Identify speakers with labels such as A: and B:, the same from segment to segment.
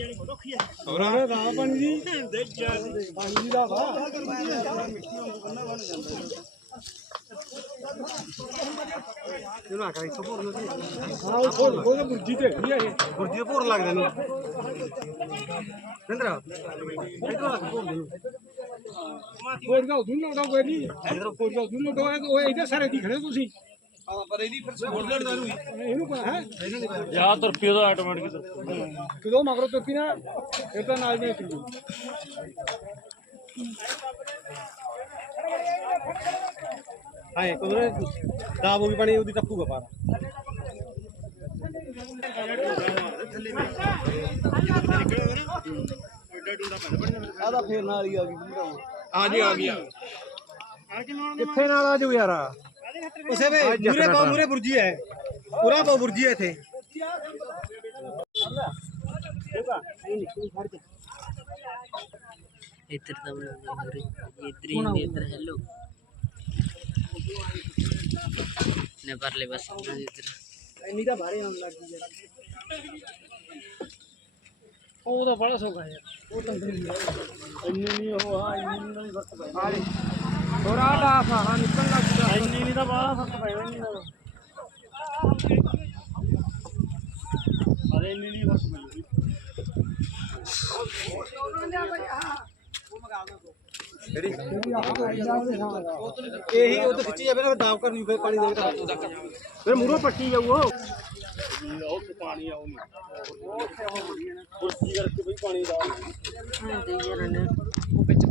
A: ਹੋਰ ਦਾ ਪਾਣੀ ਦੀ ਪਾਣੀ ਦਾ ਵਾ
B: ਇਹਨੂੰ ਇੱਥੋਂ ਭੋਰ ਨੂੰ
A: ਹਾਂ ਖੋਲ ਉਹ ਬੁਰਜੀ ਤੇ ਹੈਗੀ ਆ ਇਹ।
B: ਗੁਰਜੀ ਭੋਰ ਲੱਗਦਾ ਨੂੰ ਸਿੰਦਰਾ ਇੱਧਰ ਆ ਭੋਰ ਨੂੰ
A: ਹੋਰ ਦਾ ਉਦੋਂ ਲੋਟਾ ਕੋਈ ਨਹੀਂ ਇਧਰ। ਕੋਈ ਦਾ ਉਦੋਂ ਲੋਟਾ ਉਹ ਇਹਦੇ ਸਾਰੇ ਦੀ ਖੜੇ ਤੁਸੀਂ।
B: ਪਰ ਇਹਦੀ ਫਿਰ ਲੜਦਾ ਨੂੰ
A: ਇਹਨੂੰ ਕੋ ਹੈ?
C: ਜਾਂ ਤੁਰ ਪਿਓ ਦਾ ਆਟੋਮੈਟਿਕ ਤੁਰ
A: ਕਿਦੋਂ ਮਗਰੋਂ ਤੁਰਪੀ ਨਾ ਇਹ ਤਾਂ ਨਾਲ ਨਹੀਂ ਤੁਰਦੀ
B: ਹਾਂ ਕੁਦਰੇ ਦਾਬ ਹੋ ਗਈ ਪਾਣੀ ਉਹਦੀ ਟੱਪੂਗਾ ਪਾਰ ਆਦਾ ਫੇਰ ਨਾਲ ਹੀ ਆ ਗਈ।
A: ਆ ਜੀ ਆ ਗਿਆ
B: ਕਿੱਥੇ ਨਾਲ ਆ ਜੂ ਯਾਰ? ਉਸੇ ਵੇ ਮੂਰੇ ਪਾ ਮੂਰੇ ਬੁਰਜੀ ਹੈ ਪੂਰਾ ਪਾ ਬੁਰਜੀ ਹੈ ਇੱਥੇ
D: ਇੱਧਰ ਹੋਰੇ ਇੱਧਰ ਹੀ ਹੁੰਦੀ ਇੱਧਰ ਹੈਲੋ ਨੇ ਪਰਲੇ ਬਸ ਇੱਧਰ
A: ਇੰਨੀ ਤਾਂ ਬਾਹਰੇ ਆਉਣ ਲੱਗ ਗਈ ਯਾਰ ਉਹ ਤਾਂ ਬੜਾ ਸੌਖਾ ਯਾਰ ਉਹ ਤਾਂ ਇੰਨੀ ਨਹੀਂ ਉਹ ਆ ਇੰਨੀ ਨਹੀਂ ਵਰਤ ਪੈ ਥੋੜਾ ਡਾਫ ਆ ਨਿਕਲਣ ਲੱਗ ਗਿਆ। ਇੰਨੀ ਨਹੀਂ ਤਾਂ ਬਾਹਲਾ ਫ਼ਰਕ ਪੈਣਾ ਨਹੀਂ ਨਾਲ ਅਰੇ ਇੰਨੀ ਨਹੀਂ ਫ਼ਰਕ ਪੈਂਦੀ।
B: ਇਹੀ ਉਹ ਤੋਂ ਖਿੱਚੀ ਜਾਵੇ ਨਾ ਦਾਬ ਕਰਨੀ ਫੇਰ ਪਾਣੀ ਦੇ ਕੇ ਫਿਰ ਮੂਰੋਂ ਪੱਟੀ ਜਾਊ ਉਹ।
A: ਉਹ ਪਾਣੀ ਆਉ ਨਹੀਂ। ਕੁਰਸੀ ਕਰਕੇ ਬਈ ਪਾਣੀ ਦਾ?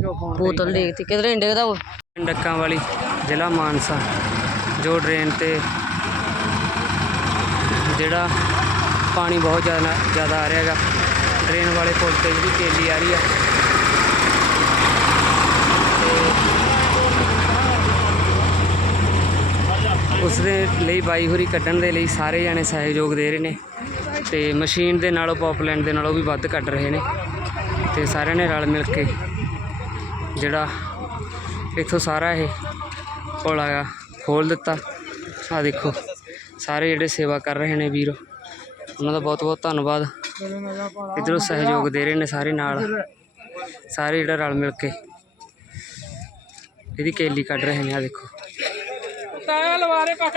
A: ਉਹ ਵਿੱਚ ਕਿਉਂ ਫੋਨ
D: ਬੋਤਲ ਦੇਖਤੀ ਕਿਧਰੇ ਡਿੱਗਦਾ ਉਹ।
E: ਡੱਕਾਂ ਵਾਲੀ, ਜ਼ਿਲ੍ਹਾ ਮਾਨਸਾ, ਜੋ ਡਰੇਨ ਤੇ ਜਿਹੜਾ ਪਾਣੀ ਬਹੁਤ ਜ਼ਿਆਦਾ ਜ਼ਿਆਦਾ ਆ ਰਿਹਾ ਹੈਗਾ। ਡਰੇਨ ਵਾਲੇ ਪੁਲ ਤੇ ਜਿਹੜੀ ਕੇਲੀ ਆ ਰਹੀ ਆ। ਤੇ ਉਸ ਦੇ ਲਈ ਬਾਈ ਹੋਰੀ ਕੱਢਣ ਦੇ ਲਈ ਸਾਰੇ ਜਾਣੇ ਸਹਿਯੋਗ ਦੇ ਰਹੇ ਨੇ। ਤੇ ਮਸ਼ੀਨ ਦੇ ਨਾਲੋਂ ਪੌਪਲਾਈਨ ਦੇ ਨਾਲੋਂ ਵੀ ਵੱਧ ਕੱਢ ਰਹੇ ਨੇ। ਤੇ ਸਾਰਿਆਂ ਨੇ ਰਲ ਮਿਲ ਕੇ ਜਿਹੜਾ ਇੱਥੋਂ ਸਾਰਾ ਇਹ ਪੁਲ ਹੈਗਾ ਖੋਲ ਦਿੱਤਾ। ਆ ਦੇਖੋ, ਸਾਰੇ ਜਿਹੜੇ ਸੇਵਾ ਕਰ ਰਹੇ ਨੇ ਵੀਰ, ਉਹਨਾਂ ਦਾ ਬਹੁਤ ਬਹੁਤ ਧੰਨਵਾਦ। ਇਧਰੋਂ ਸਹਿਯੋਗ ਦੇ ਰਹੇ ਨੇ ਸਾਰੇ ਨਾਲ। ਸਾਰੇ ਜਿਹੜਾ ਰਲ ਮਿਲ ਕੇ ਇਹਦੀ ਕੇਲੀ ਕੱਢ ਰਹੇ ਨੇ ਆ ਦੇਖੋ।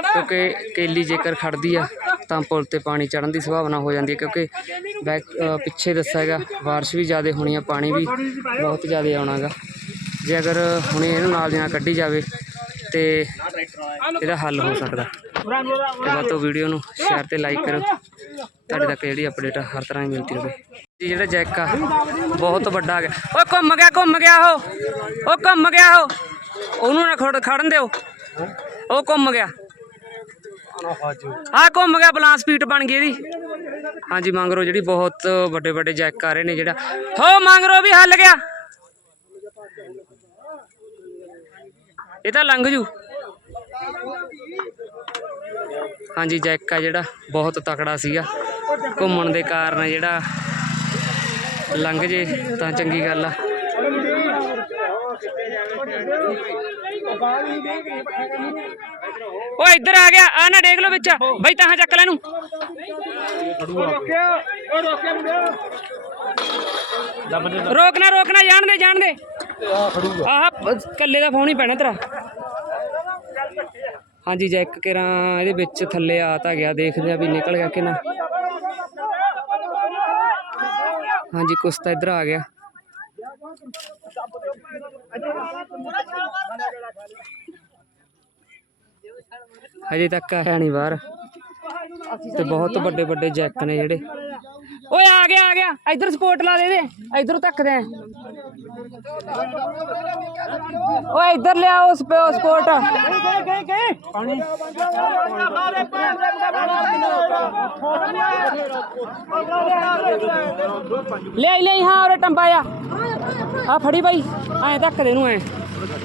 E: ਕਿਉਂਕਿ ਕੇਲੀ ਜੇਕਰ ਖੜਦੀ ਆ, ਤਾਂ ਪੁਲ ਤੇ ਪਾਣੀ ਚੜਨ ਦੀ ਸੰਭਾਵਨਾ ਹੋ ਜਾਂਦੀ ਹੈ, ਕਿਉਂਕਿ ਬੈਕ ਪਿੱਛੇ ਦੱਸਿਆ ਹੈਗਾ ਬਾਰਿਸ਼ ਵੀ ਜ਼ਿਆਦਾ ਹੋਣੀ ਆ, ਪਾਣੀ ਵੀ ਬਹੁਤ ਜ਼ਿਆਦਾ ਆਉਣਾਗਾ ਜੇ ਅਗਰ ਹੁਣੇ ਇਹਨੂੰ ਨਾਲ ਦੀ ਨਾਲ ਕੱਢੀ ਜਾਵੇ ਤੇ ਇਹਦਾ ਹੱਲ ਹੋ ਸਕਦਾ। ਤੇ ਵੱਧ ਤੋਂ ਵੀਡੀਓ ਨੂੰ ਸ਼ੇਅਰ ਤੇ ਲਾਈਕ ਕਰੋ। ਤੁਹਾਡੇ ਤੱਕ ਜਿਹੜੀ ਅਪਡੇਟ ਹਰ ਤਰ੍ਹਾਂ ਦੀ ਮਿਲਦੀ ਰਹੇ ਜੀ, ਜਿਹੜਾ ਜੈਕ ਆ, ਬਹੁਤ ਵੱਡਾ ਗਿਆ ਓਏ, ਘੁੰਮ ਗਿਆ ਘੁੰਮ ਗਿਆ ਉਹ। ਉਹ ਘੁੰਮ ਗਿਆ ਉਹ। ਉਹਨੂੰ ਨਾ ਖੜ ਖੜਨ ਦਿਓ। ਉਹ ਘੁੰਮ ਗਿਆ। ਆ ਘੁੰਮ ਗਿਆ ਬਲਾਂਸ ਸਪੀਡ ਬਣ ਗਈ ਇਹਦੀ। ਹਾਂਜੀ ਮੰਗਰੋ ਜਿਹੜੀ ਬਹੁਤ ਵੱਡੇ ਵੱਡੇ ਜੈਕ ਆ ਰਹੇ ਨੇ ਜਿਹੜਾ। ਹੋ ਮੰਗਰੋ ਵੀ ਹੱਲ ਗਿਆ। ਇਹ ਤਾਂ ਲੰਘ ਜੂ। ਹਾਂਜੀ, ਜੈਕ ਆ ਜਿਹੜਾ, ਬਹੁਤ ਤਕੜਾ ਸੀਗਾ। ਘੁੰਮਣ ਦੇ ਕਾਰਨ ਜਿਹੜਾ, ਲੰਘ ਜੇ ਤਾਂ ਚੰਗੀ ਗੱਲ ਆ। ਉਹ ਇੱਧਰ ਆ ਗਿਆ। ਆ ਨਾ ਦੇਖ ਲੋ ਵਿੱਚ। ਬਈ, ਤਾਂ ਚੱਕ ਲੈ ਨੂੰ ਰੋਕਣਾ ਰੋਕਣਾ ਜਾਣ ਦੇ ਜਾਣ ਦੇ। ਆਹ ਕੱਲੇ ਦਾ ਫੋਨ ਹੀ ਪੈਣਾ ਤੇਰਾ। ਹਾਂਜੀ ਜੈਕ ਕੇਰਾਂ ਇਹਦੇ ਵਿੱਚ ਥੱਲੇ ਆ ਤਾਂ ਗਿਆ, ਦੇਖਦੇ ਆ ਵੀ ਨਿਕਲ ਗਿਆ ਕਿ ਨਾ। ਹਾਂਜੀ, ਕੁਛ ਤਾਂ ਇੱਧਰ ਆ ਗਿਆ। ਹਜੇ ਤੱਕ ਆਇਆ ਨਹੀਂ ਬਾਹਰ। ਤੇ ਬਹੁਤ ਵੱਡੇ ਵੱਡੇ ਜੈਕ ਨੇ ਜਿਹੜੇ। ਓਏ, ਆ ਗਿਆ ਆ ਗਿਆ। ਇੱਧਰ ਸਪੋਰਟ ਲਾ ਦੇ ਦੇ ਇੱਧਰੋਂ ਧੱਕਦੇ ਆ। ਓਏ ਇੱਧਰ ਲਿਆ ਉਹ ਸਪੋਰਟ ਲੈ ਲੈ ਹਾਂ ਉਰੇ ਟੰਬਾ ਆ। ਆ ਫੜੀ ਬਾਈ। ਐ ਧੱਕ ਦੇ ਨੂੰ ਐ।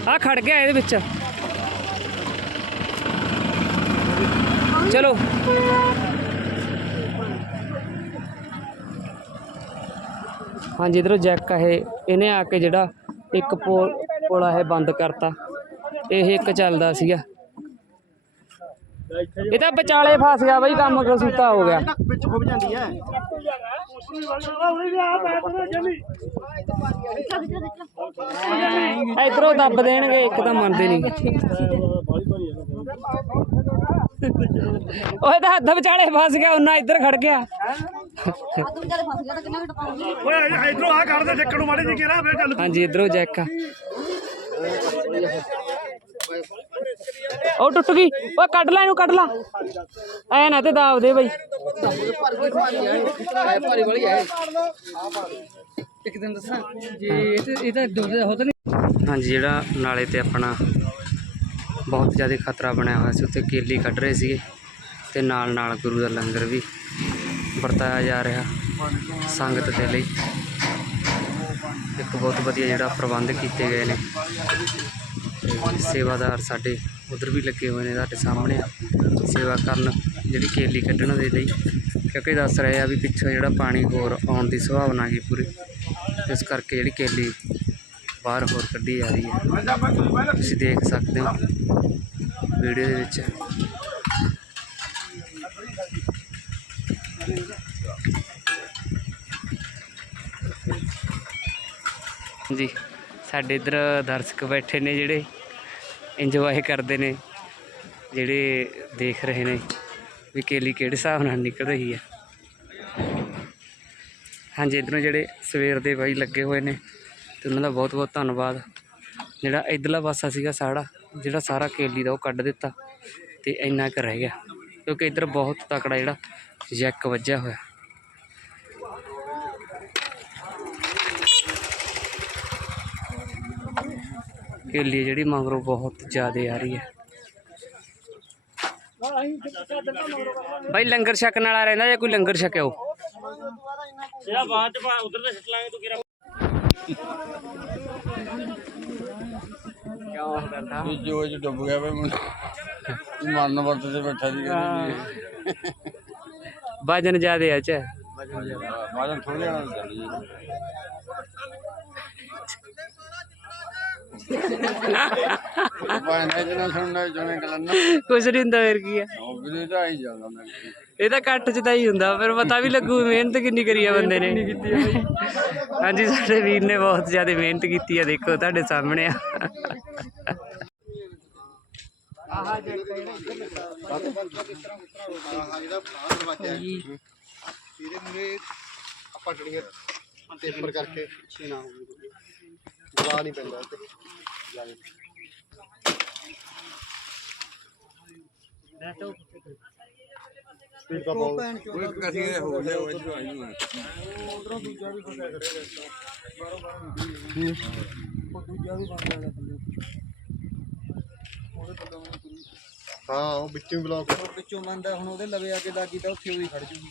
E: ਆ ਖੜ ਗਿਆ ਇਹਦੇ ਵਿੱਚ। ਚਲੋ। ਹਾਂਜੀ ਇਧਰੋਂ ਜੈਕ ਆ ਇਹਨੇ ਆ ਕੇ ਜਿਹੜਾ ਇੱਕ ਪੋਲ ਪੁਲਾ ਇਹ ਬੰਦ ਕਰਤਾ। ਇਹ ਇੱਕ ਚੱਲਦਾ ਸੀਗਾ। ਇਹ ਤਾਂ ਵਿਚਾਲੇ ਫਸ ਗਿਆ ਬਈ, ਕੰਮ ਕਸੂਤਾ ਹੋ ਗਿਆ।
B: ਵਿੱਚ ਖੁੱਭ ਜਾਂਦੀ ਹੈ
E: ਇਧਰੋਂ ਦੱਬ ਦੇਣਗੇ, ਇੱਕ ਤਾਂ ਮੰਨਦੇ ਨਹੀਂ ਓਏ ਤਾਂ ਹੱਥ ਵਿਚਾਲੇ ਫਸ ਗਿਆ ਉਹਨਾਂ ਇੱਧਰ ਖੜ ਗਿਆ।
A: ਓਏ ਇਧਰੋਂ ਆ ਕੱਢ ਦੇ ਚੱਕਣ ਨੂੰ ਮਾੜੀ ਜੀ ਕਿਹੜਾ ਫੇਰ ਚੱਲ
E: ਹਾਂਜੀ ਇਧਰੋਂ ਜੈਕ ਆ। ਉਹ ਟੁੱਟ ਗਈ। ਓਏ ਕੱਢ ਲੈ ਇਹਨੂੰ ਕੱਢ ਲਾ। ਐ ਨਾ ਤੇ ਦਾਬ ਦੇ ਬਈ।
B: ਇੱਕ ਦਿਨ ਦੱਸਾਂ ਜੇ ਇਹ ਇਹ ਤਾਂ ਦੁੱਧ ਹੋਤਾ ਨਹੀਂ
E: ਹਾਂਜੀ ਜਿਹੜਾ ਨਾਲੇ ਤੇ ਆਪਣਾ ਬਹੁਤ ਜ਼ਿਆਦਾ ਖਤਰਾ ਬਣਿਆ ਹੋਇਆ ਸੀ, ਉੱਥੇ ਕੇਲੀ ਕੱਢ ਰਹੇ ਸੀਗੇ ਅਤੇ ਨਾਲ ਨਾਲ ਗੁਰੂ ਦਾ ਲੰਗਰ ਵੀ ਵਰਤਾਇਆ ਜਾ ਰਿਹਾ ਸੰਗਤ ਦੇ ਲਈ। ਇੱਕ ਬਹੁਤ ਵਧੀਆ ਜਿਹੜਾ ਪ੍ਰਬੰਧ ਕੀਤੇ ਗਏ ਨੇ। ਸੇਵਾਦਾਰ ਸਾਡੇ ਉਧਰ ਵੀ ਲੱਗੇ ਹੋਏ ਨੇ ਸਾਡੇ ਸਾਹਮਣੇ। ਸੇਵਾ ਕਰਨ ਜਿਹੜੀ ਕੇਲੀ ਕੱਢਣ ਦੇ ਲਈ, ਕਿਉਂਕਿ ਦੱਸ ਰਹੇ ਆ ਵੀ ਪਿੱਛੋਂ ਜਿਹੜਾ ਪਾਣੀ ਹੋਰ ਆਉਣ ਦੀ ਸੰਭਾਵਨਾ ਹੈਗੀ ਪੂਰੀ, ਇਸ ਕਰਕੇ ਜਿਹੜੀ ਕੇਲੀ ਬਾਹਰ ਹੋਰ ਕੱਢੀ ਜਾ ਰਹੀ ਹੈ। ਤੁਸੀਂ ਦੇਖ ਸਕਦੇ ਹੋ ਵੀਡੀਓ ਦੇ ਵਿੱਚ। ਜੀ ਸਾਡੇ ਇਧਰ ਦਰਸ਼ਕ ਬੈਠੇ ਨੇ ਜਿਹੜੇ ਇੰਜੋਏ ਕਰਦੇ ਨੇ, ਜਿਹੜੇ ਦੇਖ ਰਹੇ ਨੇ ਵੀ ਕੇਲੀ ਕਿਹੜੇ ਹਿਸਾਬ ਨਾਲ ਨਿਕਲ ਰਹੀ ਹੈ। ਹਾਂਜੀ, ਇਧਰੋਂ ਜਿਹੜੇ ਸਵੇਰ ਦੇ ਬਾਈ ਲੱਗੇ ਹੋਏ ਨੇ। ਤੇ ਉਹਨਾਂ ਦਾ ਬਹੁਤ ਬਹੁਤ ਧੰਨਵਾਦ। ਜਿਹੜਾ ਇਧਰਲਾ ਪਾਸਾ ਸੀਗਾ ਸਾੜਾ, ਜਿਹੜਾ ਸਾਰਾ ਕੇਲੀ ਦਾ ਉਹ ਕੱਢ ਦਿੱਤਾ ਤੇ ਇੰਨਾ ਕੁ ਰਹਿ ਗਿਆ। ਕਿਉਂਕਿ ਇਧਰ ਬਹੁਤ ਤਕੜਾ ਜਿਹੜਾ ਜੈਕ ਵੱਜਿਆ ਹੋਇਆ। ਕੇਲੀ ਜਿਹੜੀ ਮਗਰੋਂ ਬਹੁਤ ਜ਼ਿਆਦਾ ਆ ਰਹੀ ਹੈ। ਬਾਈ ਲੰਗਰ ਛਕਣ ਵਾਲਾ ਰਹਿੰਦਾ ਜਾਂ ਕੋਈ ਲੰਗਰ ਛਕਿਓ
C: ਜਿਹੜਾ ਬਾਅਦ ਚ ਉਧਰ ਤੇ ਸਿੱਟ ਲਾਂਗੇ ਤੂੰ ਕਿਹੜਾ
E: ਕਿਉਂ ਕਰਦਾ
B: ਜੋ ਜੋ ਡੁੱਬ ਗਿਆ ਵੇ ਮੁੰਡਾ। ਮਰਨ ਵਰਤ ਤੇ ਬੈਠਾ ਸੀ
E: ਵਜਨ ਜ਼ਿਆਦੇ ਆ ਚ।
B: ਬਾਜਨ ਥੋੜੇ ਨਾਲ ਚੱਲੀ ਪਾਣ ਨੇ ਜਨਾ ਸੁਣਨਾ ਜਿਵੇਂ ਕਲੰਨਾ
E: ਕੁਛ ਨਹੀਂ ਹੁੰਦਾ ਫਿਰ ਕੀ ਆ?
B: ਉਹ ਵੀ ਤਾਂ ਆਈ ਜਾਂਦਾ ਮੈਂ।
E: ਇਹ ਤਾਂ ਕੱਟ ਚ ਤਾਂ ਹੀ ਹੁੰਦਾ ਫਿਰ ਪਤਾ ਵੀ ਲੱਗੂ ਮਿਹਨਤ ਕਿੰਨੀ ਕਰੀ ਆ ਬੰਦੇ ਨੇ। ਹਾਂਜੀ ਸਾਡੇ ਵੀਰ ਨੇ ਬਹੁਤ ਜ਼ਿਆਦਾ ਮਿਹਨਤ ਕੀਤੀ ਆ ਦੇਖੋ ਤੁਹਾਡੇ ਸਾਹਮਣੇ ਆ।
B: ਇਹਦੇ ਮੂਰੇ ਆਪਾਂ ਜਿਹੜੀਆਂ ਟੇਪਰ ਕਰਕੇ ਛੇ ਨਾ ਹੋਵੇ। ਗਲਾ ਨਹੀਂ ਪੈਂਦਾ ਤੇ ਕੋਈ ਕਸੀ ਹੋ ਉਹ ਜੋ ਆਈ ਨੂੰ ਹਾਂ ਉਹ ਵਿੱਚੋਂ ਬਲੌਕ ਵਿੱਚੋਂ ਮੰਨਦਾ ਹੁਣ ਉਹਦੇ ਲਵੇ ਆ ਕੇ ਲੱਗੀ ਤਾਂ ਉੱਥੇ ਉਹੀ ਖੜ ਜੂਗੀ।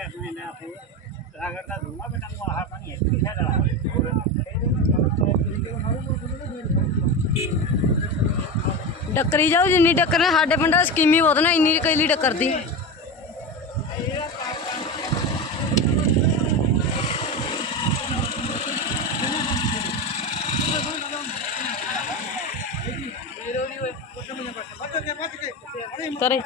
A: ਨਿਕਲ ਗਿਆ ਤੂੰ ਨਾ ਆਪੂ ਅਗਰ ਤਾਂ ਦੂੰਗਾ ਬੇਟਾ ਨੂੰ ਆਹ ਪਾਣੀ ਇੱਥੇ ਹੀ ਖੜਾ
D: ਡੱਕਰੀ ਜਾਓ, ਜਿੰਨੀ ਡੱਕਰ ਨੇ, ਸਾਡੇ ਪਿੰਡਾਂ ਸਕੀਮੀ ਬਹੁਤ ਨੇ, ਇੰਨੀ ਕੈਲੀ ਡੱਕਰਦੀ ਕਰੇ
E: ਜੀ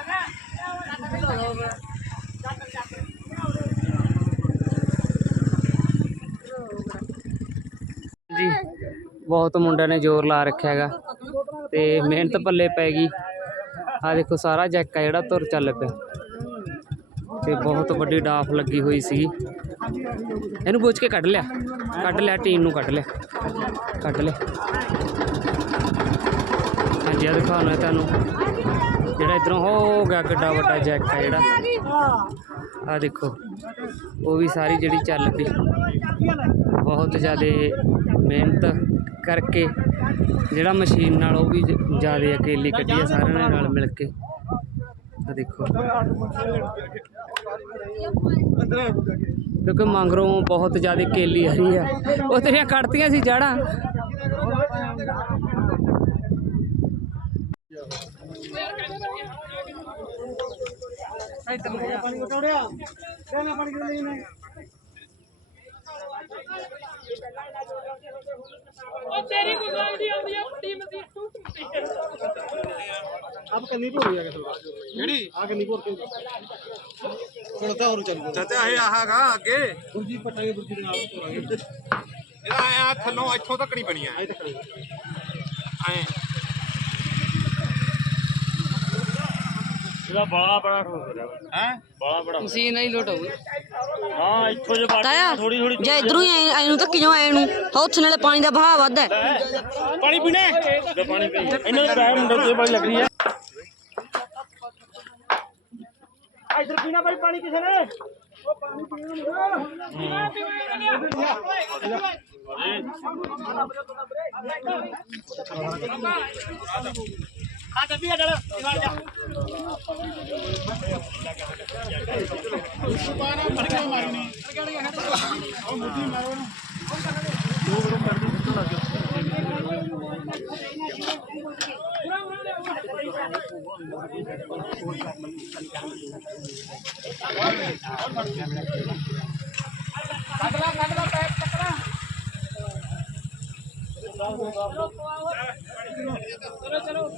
E: ਬਹੁਤ ਮੁੰਡਿਆਂ ਨੇ ਜ਼ੋਰ ਲਾ ਰੱਖਿਆ ਹੈਗਾ ਤੇ ਮਿਹਨਤ ਪੱਲੇ ਪੈ ਗਈ। ਆ ਦੇਖੋ ਸਾਰਾ ਜੈਕ ਆ ਜਿਹੜਾ ਤੁਰ ਚੱਲ ਪਿਆ। ਤੇ ਬਹੁਤ ਵੱਡੀ ਡਾਫ ਲੱਗੀ ਹੋਈ ਸੀ। ਇਹਨੂੰ ਪੁੱਛ ਕੇ ਕੱਢ ਲਿਆ। ਕੱਢ ਲਿਆ ਟੀਨ ਨੂੰ ਕੱਢ ਲਿਆ। ਕੱਢ ਲਿਆ। ਹਾਂਜੀ ਆ ਦਿਖਾਉਣਾ ਤੁਹਾਨੂੰ। ਜਿਹੜਾ ਇਧਰੋਂ ਹੋ ਗਿਆ ਗੱਡਾ ਵੱਡਾ ਜੈਕ ਆ ਜਿਹੜਾ। ਆ ਦੇਖੋ, ਉਹ ਵੀ ਸਾਰੀ ਜਿਹੜੀ ਚੱਲ ਪਈ। ਬਹੁਤ ਜ਼ਿਆਦਾ ਮਿਹਨਤ ਕਰਕੇ ਜਿਹੜਾ ਮਸ਼ੀਨ ਨਾਲ ਉਹ ਵੀ ਜ਼ਿਆਦਾ ਅਕੇਲੀ ਕੱਢੀ ਆ ਸਾਰਿਆਂ ਨੇ ਨਾਲ ਮਿਲ ਕੇ। ਆ ਦੇਖੋ। ਕਿਉਂਕਿ ਮੰਗਰੋਂ ਬਹੁਤ ਜ਼ਿਆਦਾ ਕੇਲੀ ਆ ਰਹੀ ਆ। ਉਹ ਤੇਰੀਆਂ ਕੱਢਤੀਆਂ ਸੀ ਜੜਾਂ।
B: ਪਾਣੀ ਉਟੜਿਆ ਲੈਣਾ ਆਪ ਕੰਨੀ ਭੋਰ ਗਿਆ ਕਿਹੜੀ? ਆ ਕੰਨੀ ਭੋਰ ਕੇ ਤਾਂ ਹੋਰ ਚੱਲ
F: ਚਾਚਾ ਇਹ ਆਹਾਗਾ ਅੱਗੇ।
B: ਬੁਰਜੀ ਪਟਾਂਗੇ ਬੁਰਜੀ ਦੇ ਨਾਲ ਤੋਰਾਂਗੇ।
F: ਇਹਦਾ ਐ ਥੱਲੋਂ ਇੱਥੋਂ ਤੱਕ ਨਹੀਂ ਬਣੀਆਂ।
B: ਆਏ ਤੱਕ
F: ਐ।
C: ਪਿਛਲਾ ਬੜਾ ਬੜਾ ਠੋਸ
F: ਹੋ
C: ਹੈ ਬੜਾ
E: ਬੜਾ ਤੁਸੀਂ ਨਹੀਂ ਲੋਟੋਗੇ
C: ਹਾਂ ਇੱਥੋਂ ਜੇ
D: ਤਾਇਆ
C: ਥੋੜੀ ਥੋੜੀ
D: ਜੇ ਇਧਰੋਂ ਹੀ ਆਏ ਆਏ ਨੂੰ ਧੱਕੀ ਜਾਓ ਆਏ ਨੂੰ ਹੌਥ ਨਾਲੇ ਪਾਣੀ ਦਾ ਵਹਾਅ ਵੱਧ ਹੈ
C: ਪਾਣੀ ਪੀਣਾ ਪਾਣੀ ਪੀ ਇਹਨਾਂ ਦਾ ਟਾਈਮ ਮੁੰਡੇ ਤੇ ਬਾਈ ਲੱਗ ਰਹੀ ਹੈ
B: ਇਧਰ ਪੀਣਾ ਭਾਈ ਪਾਣੀ ਕਿਸੇ ਨੇ
C: ਉਹ ਪਾਣੀ ਪੀਣਾ ਮੁੰਡਾ ਆ ਡੱਬੀ ਆ ਡਲ ਇਵਾਰ ਜਾ। ਸੁਪਾਨਾ ਫੜਕਾ ਮਾਰਨੀ ਫੜਕਾ ਲਿਆ ਖੜੇ ਉਹ ਮੁੱਢੀ ਮਾਰੋ ਇਹਨੂੰ ਦੋ ਬੜੋ ਕਰਦੇ ਕਿੱਥੋਂ ਲੱਗ ਕੱਢ ਲਾ ਕੱਢ ਲਾ ਪੈਪ ਚੱਕਣਾ ਚਲੋ ਚਲੋ।